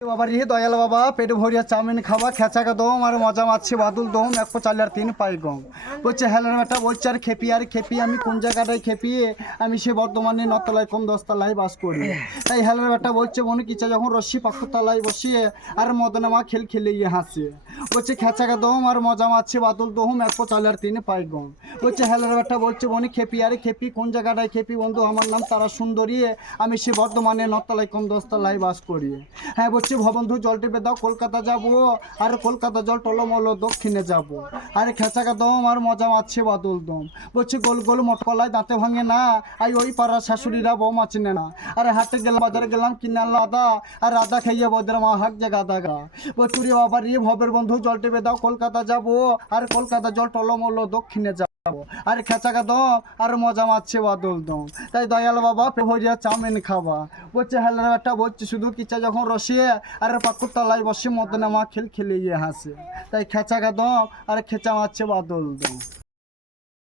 বাবা রে দয়াল বাবা পেট ভরিয়া চাউমিন খাওয়া খেঁচাকা দম আর মজা মারছে বাদুল দম 1 আর 3 পাই গম বলছে হেলার বেটা বলছে আর খেপি আমি কোন জায়গাটায় খেপিয়ে আমি সে বর্ধমানে 9 তলায় কম 10 তলায় বাস করি। তাই হেলার বেটা বলছে মনে কিচ্ছা যখন রশ্মি পাখতলায় বসিয়ে আর মদনে মা খেলিয়ে হাসে বলছে খেঁচাকা দম আর মজা মারছে বাদুল দম 1 আর 3 পাই গম বলছে হেলার বেটা বলছে মনে খেপি কোন জায়গাটায় খেপি বন্ধু আমার নাম তারা সুন্দরী আমি সে বর্ধমানে 9 তলায় কম 10 তলায় বাস করি। হ্যাঁ বলছি বন্ধু জল টিপে দাও কলকাতা যাবো আর কলকাতা জল টলমল দক্ষিণে যাবো আরে খেঁচাকা দম আর মজা মারছে বাদল দম বলছে গোল গোল মটকলায় দাঁতে ভাঙে না আই ওই পাড়ার শাশুড়িরা বউ মাছ নেয় না আরে হাটে গেলাম বাজারে গেলাম কিনে আনলো আদা আর আদা খাইয়ে বদের মা হাক যে গাদা গা বলছি রে বাবা রে ভবের বন্ধু জল টিপে দাও কলকাতা যাবো আর কলকাতা জল টলমল দক্ষিণে যাবো আরে খেঁচাকা দম আর মজা মারছে বাদল দম তাই দয়াল বাবা ভরিয়া চাউমিন খাবা বলছে হেলার একটা বলছে শুধু কিচ্ছা যখন রসিয়ে আর পাকুর তলায় বসে মদনে মা খেলিয়ে হাসে তাই খেঁচাকা দম আর খেঁচা মারছে বাদল দম।